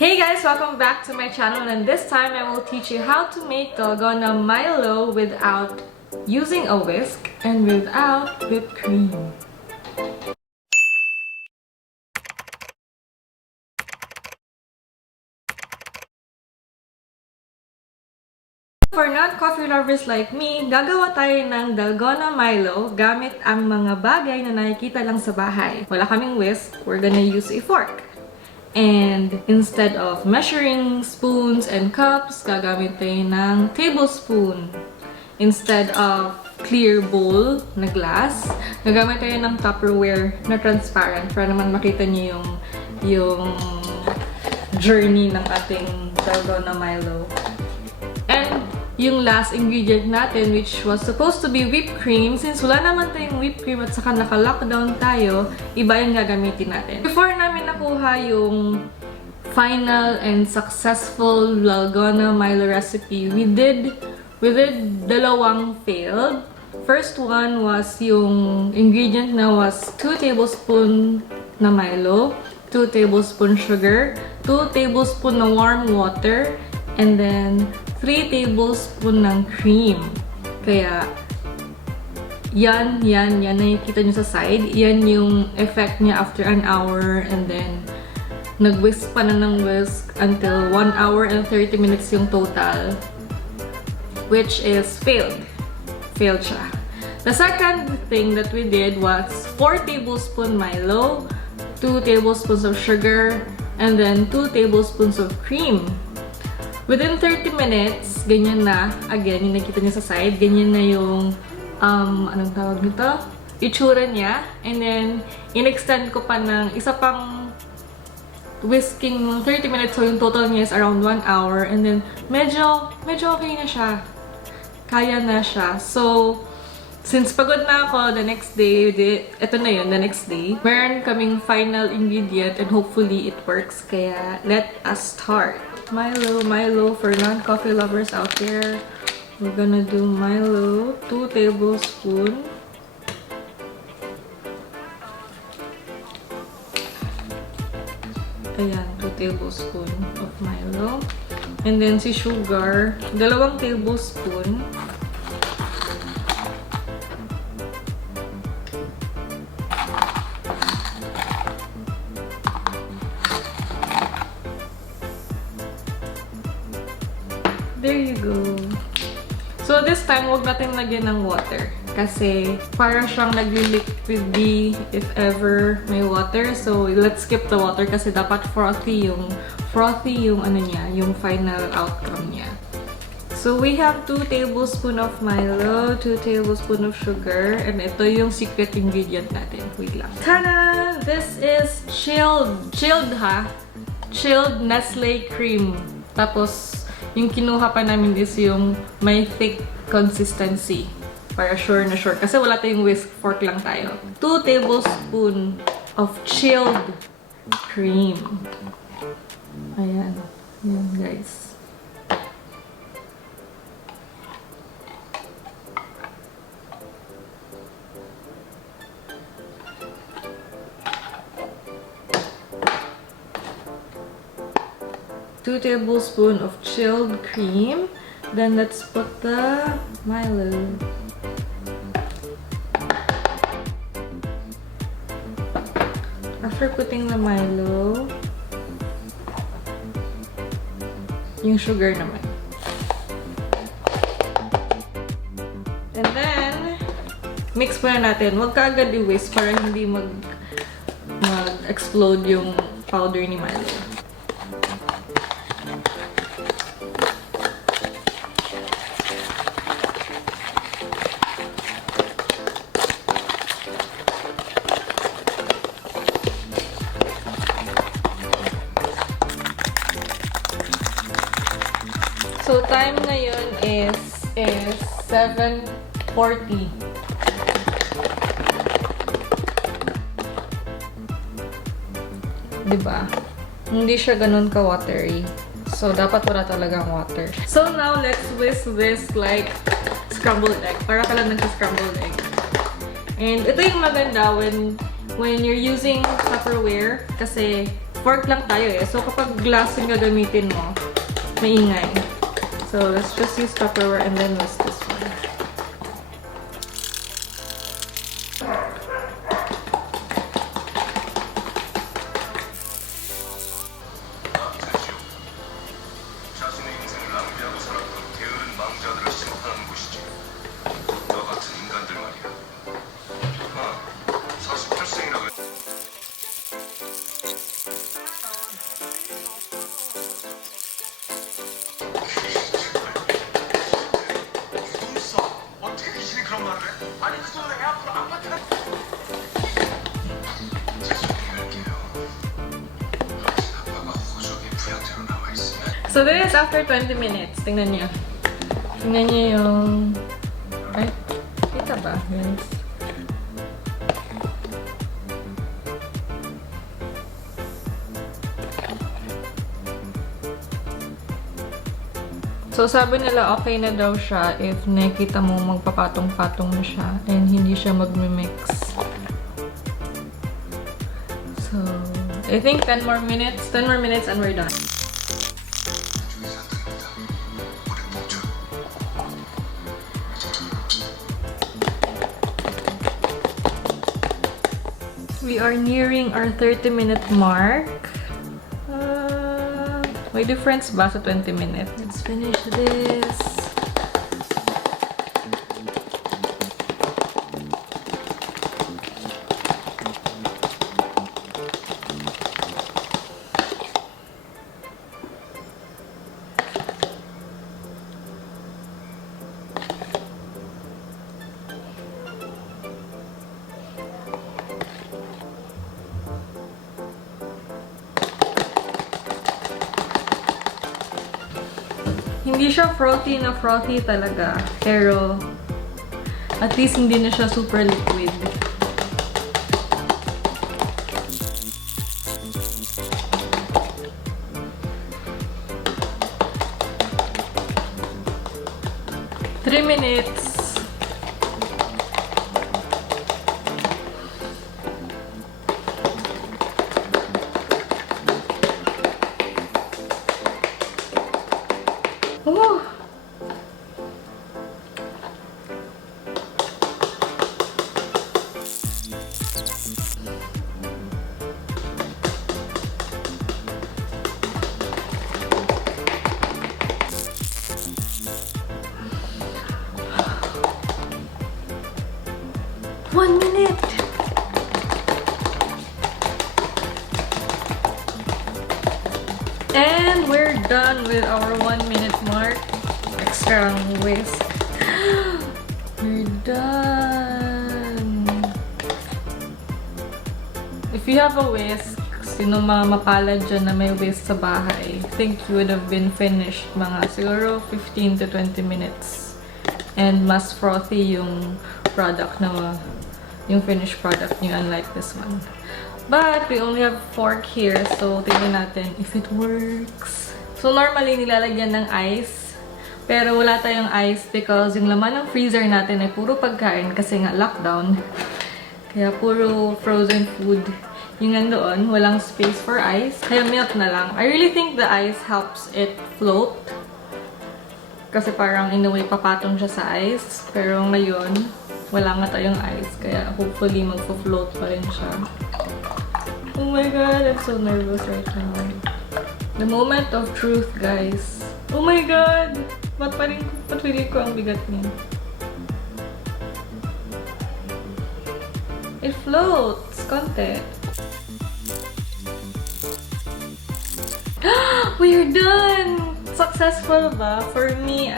Hey guys! Welcome back to my channel, and this time I will teach you how to make Dalgona Milo without using a whisk and without whipped cream. For non-coffee lovers like me, gagawa tayo ng Dalgona Milo gamit ang mga bagay na nakikita lang sa bahay. Wala kaming whisk, we're gonna use a fork. And instead of measuring spoons and cups, gagamit tayo ng tablespoon. Instead of clear bowl na glass, gagamit tayo ng Tupperware na transparent para naman makita niyo yung journey ng ating Dalgona Milo. And yung last ingredient natin, which was supposed to be whipped cream, since wala naman tayong whipped cream at saka naka-lockdown tayo, iba yung gagamitin natin. Before namin nakuha yung final and successful Dalgona Milo recipe, we did dalawang failed. First one was yung ingredient na was 2 tablespoon na Milo, 2 tablespoon sugar, 2 tablespoon na warm water, and then 3 tablespoon ng cream. Kaya, yan, nakikita nyo sa side. Yan yung effect niya after an hour, and then, nag-whisk pa na ng whisk until 1 hour and 30 minutes yung total, which is failed. Failed siya. The second thing that we did was 4 tablespoon Milo, 2 tablespoons of sugar, and then 2 tablespoons of cream. Within 30 minutes, ganyan na. Again, yung nakita niyo sa side, ganyan na yung, anong tawag nito? Itsura niya. And then, in-extend ko pa ng isa pang whisking 30 minutes. So, yung total niya is around 1 hour. And then, medyo okay na siya. Kaya na siya. So, since pagod na ako, the next day, ito na yun, the next day, meron kaming final ingredient and hopefully it works. Kaya, let us start. Milo for non-coffee lovers out there. We're gonna do Milo, 2 tablespoons. Ayan, 2 tablespoons of Milo. And then si sugar, 2 tablespoons. There you go. So this time, huwag natin lagyan ng water. Kasi para siyang nagli-liquidy if ever may water. So let's skip the water kasi dapat frothy yung ano niya, yung final outcome niya. So we have 2 tablespoons of Milo, 2 tablespoons of sugar, and ito yung secret ingredient natin. Wait lang. Tada! This is chilled Nestle cream. Tapos yung kinuha pa namin is yung may thick consistency. Para sure na sure. Kasi wala tayong whisk, fork lang tayo. 2 tablespoons of chilled cream. Ayan. Ayan, guys. Two tablespoons of chilled cream. Then let's put the Milo. After putting the Milo, yung sugar naman. And then, mix muna natin. Huwag ka agad i-whisk para hindi mag-explode yung powder ni Milo. So, time ngayon is 7:40. Diba? Hindi siya ganun ka-watery. So, dapat wala talagang water. So, now, let's whisk like scrambled egg. Para ka lang nag-scrambled egg. And ito yung maganda when you're using Tupperware kasi fork lang tayo eh. So, kapag glass yung gagamitin mo, maingay. So, let's just use Tupperware and then whisk this one. So, this is after 20 minutes. Tingnan niyo. Tingnan niyo yung... Ay, kita ba? Yes. So, sabi nila okay na daw siya if nakita mo magpapatong-patong na siya and hindi siya magmimix. So, I think 10 more minutes. 10 more minutes and we're done. We are nearing our 30-minute mark. May difference ba sa 20 minutes? Let's finish this. Hindi siya frothy na frothy talaga. Pero, at least hindi na siya super liquid. Three minutes. Oh. One minute. And we're done with our 1 minute mark. Extra whisk. We're done. If you have a whisk, sino mga mapalad dyan na may whisk sa bahay, I think you would have been finished mga siguro 15 to 20 minutes. And mas frothy yung product na yung finished product nyo, unlike this one. But we only have fork here, so tingnan natin if it works. So normally nilalagyan ng ice, pero wala tayong ice because yung laman ng freezer natin ay puro pagkain kasi nga lockdown. Kaya puro frozen food yung nandoon, walang space for ice. Kaya milk na lang. I really think the ice helps it float. Kasi parang in a way papatong siya sa ice. Pero ngayon, wala nga tayong ice. Kaya hopefully magpo-float pa rin siya. Oh my god, I'm so nervous right now. The moment of truth, guys. Oh my god! Ba't feeling ko ang bigat niya? It floats! Konti. We're done! Successful ba? For me,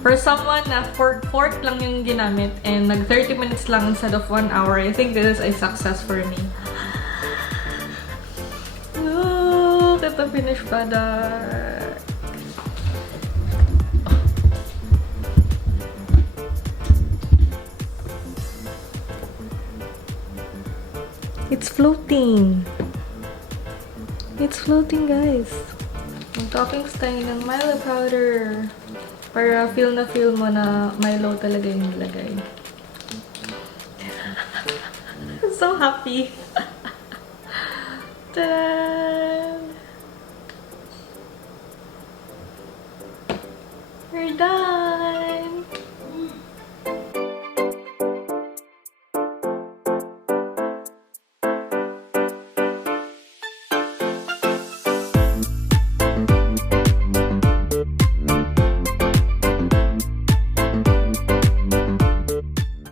for someone na fork lang yung ginamit and nag 30 minutes lang instead of 1 hour, I think this is a success for me. Look at the finished product. It's floating. It's floating, guys. Ang toppings tayo ng Milo powder. Para feel mo na Milo talaga yung nilagay. I'm so happy. Ta-da! We're done!